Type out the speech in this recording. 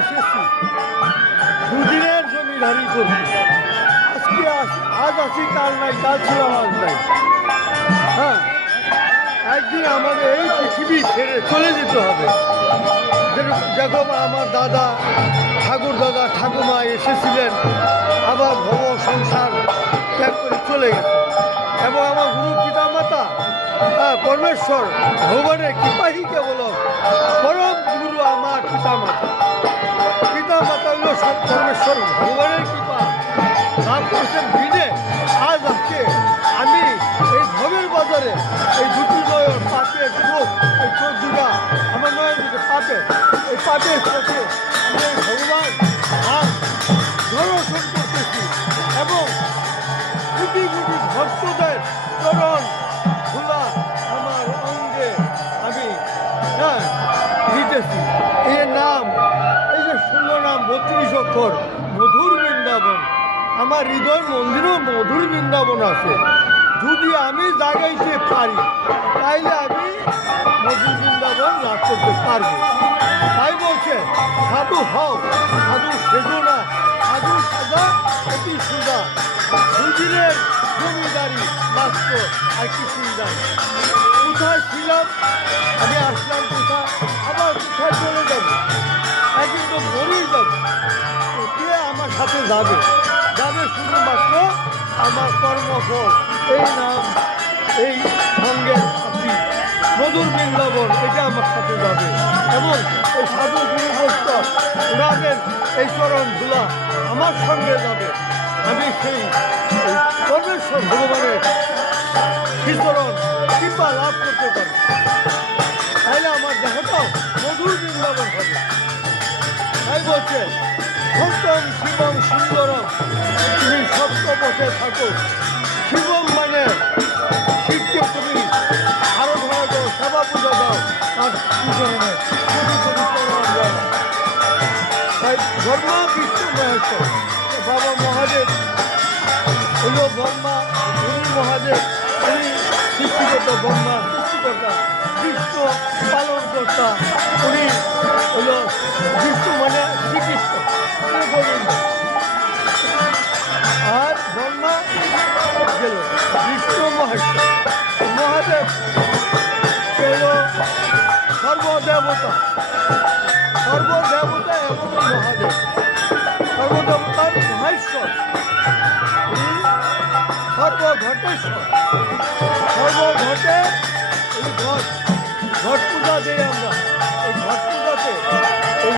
এসেছি দুদিনের জমিদারি করতে। আজ আছি কাল নাই, কাল ছিলাম আজ নাই। হ্যাঁ, একদিন আমাদের এই পৃথিবী ছেড়ে চলে যেতে হবে। যেরকম আমার দাদা, ঠাকুর দাদা, ঠাকুমা এসেছিলেন, আবার ভব সংসার ত্যাগ করে চলে গেছে। এবং আমার গুরু পিতা মাতা পরমেশ্বর ভগবানের কৃপাই কেবল পরম গুরু আমার পিতা মাতা। পিতা মাতা হল সব পরমেশ্বর ভগবানের কৃপা লাভ করছেন বিনে আজ আজকে আমি এই ভবের বাজারে এই দুটি নয় পাপের চোখ, এই চোখ দুটা আমার নয় দুটো পাপের, এই পাপের চোখে আমি ভগবান আজ দর্শন করতেছি এবং কোটি কোটি ভক্তদের চরণ ধুলা আমার অঙ্গে আমি দিতেছি। এর নাম, এই যে সুন্দর নাম 32 অক্ষর মধুর বৃন্দাবন। আমার হৃদয় মন্দিরেও মধুর বৃন্দাবন আছে। যদি আমি জাগাইতে পারি তাইলে আমি মধুর বৃন্দাবন লাভ করতে পারবো। তাই বলছে সাধু হও, সাধু সেজো না, সাধু সাজা অতি সুন্দা, দুদিনের জমিদারি মাত্র আর কিছুই নাই। কোথায় ছিলাম আমি, আসলাম কোথায়, আবার কোথায় চলে যাবো, একদিন তো মরেই যাবো। কে আমার সাথে যাবে? যাবে শুধুমাত্র আমার কর্মফল, এই নাম, এই সঙ্গের সাথী মধুর বৃন্দাবন, এটা আমার সাথে যাবে। এবং এই সাধু গুরুবস্ত ওনাদের এই চরণ ধুলা আমার সঙ্গে যাবে। আমি সেই পরমেশ্বর ভগবানের শ্রীচরণ কৃপা লাভ করতে পারি। তাইলে আমার দেহটাও মধুর বৃন্দাবন হবে। তাই বলছে সত্যম শিবম সুন্দরম, তুমি সত্য পথে থাকো। শিবম মানে শিবকে তুমি আরাধনা দাও, সেবা পূজা দাও, তার শ্রীচরণে তাই ব্রহ্মা বিষ্ণু মহেশ্বর বাবা মহাদেব হল ব্রহ্মা, উনি মহাদেব, উনি সৃষ্টিকর্তা, ব্রহ্মা সৃষ্টিকর্তা, বিষ্ণু পালনকর্তা, উনি হল বিষ্ণু মানে শ্রীকৃষ্ণ গোবিন্দ। আর ব্রহ্মা গেল বিষ্ণু মহেশ্বর, মহাদেব গেল সর্বদেবতা, সর্বদেবতা এবং মহাদেব, সর্বদেবতার মহেশ্বর, সর্বঘটেশ্বর, সর্বঘটে এই ঘট, ঘট পূজা দিই আমরা। এই ঘট